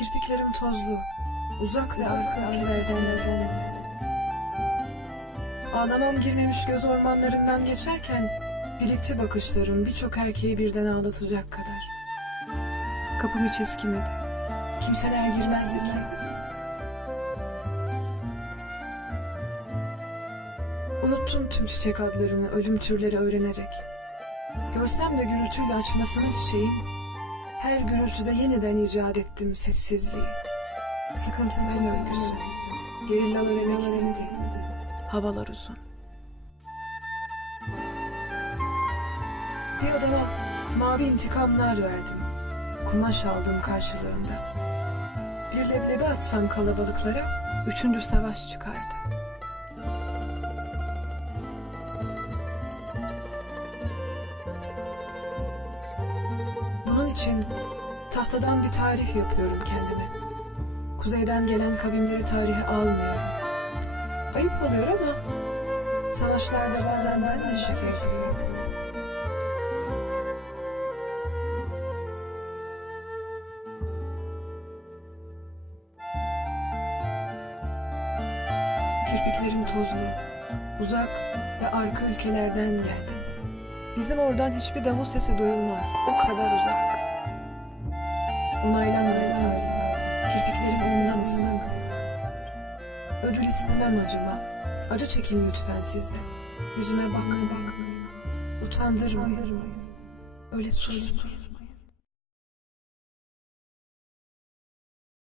Kirpiklerim tozlu, uzak ve arka ülkelerden. Ağlamam girmemiş göz ormanlarından geçerken birikti bakışlarım birçok erkeği birden ağlatacak kadar. Kapım hiç eskimedi. Kimseler girmezdi ki. Unuttum tüm çiçek adlarını ölüm türleri öğrenerek. Görsem de gürültüyle açmasını çiçeğin, her gürültüde yeniden icat ettim sessizliği. Sıkıntının örgüsü, gerillalar emeklendi, havalar uzun. Bir odama mavi intikamlar verdim. Kumaş aldım karşılığında. Bir leblebi atsam kalabalıklara, üçüncü savaş çıkardı. Bunun için tahtadan bir tarih yapıyorum kendime. Kuzeyden gelen kavimleri tarihe almıyorum. Ayıp oluyor ama savaşlarda bazen ben de şaka yapıyorum. Kirpiklerim tozlu, uzak ve arka ülkelerden geldim. Bizim oradan hiçbir davul sesi duyulmaz. O kadar uzak. Onaylanmıyor tarih. Kirpiklerim ondan ıslak. Ödül istemem acıma. Acı çekin lütfen siz de. Yüzüme bakmayın. Utandırmayın. Öyle susun.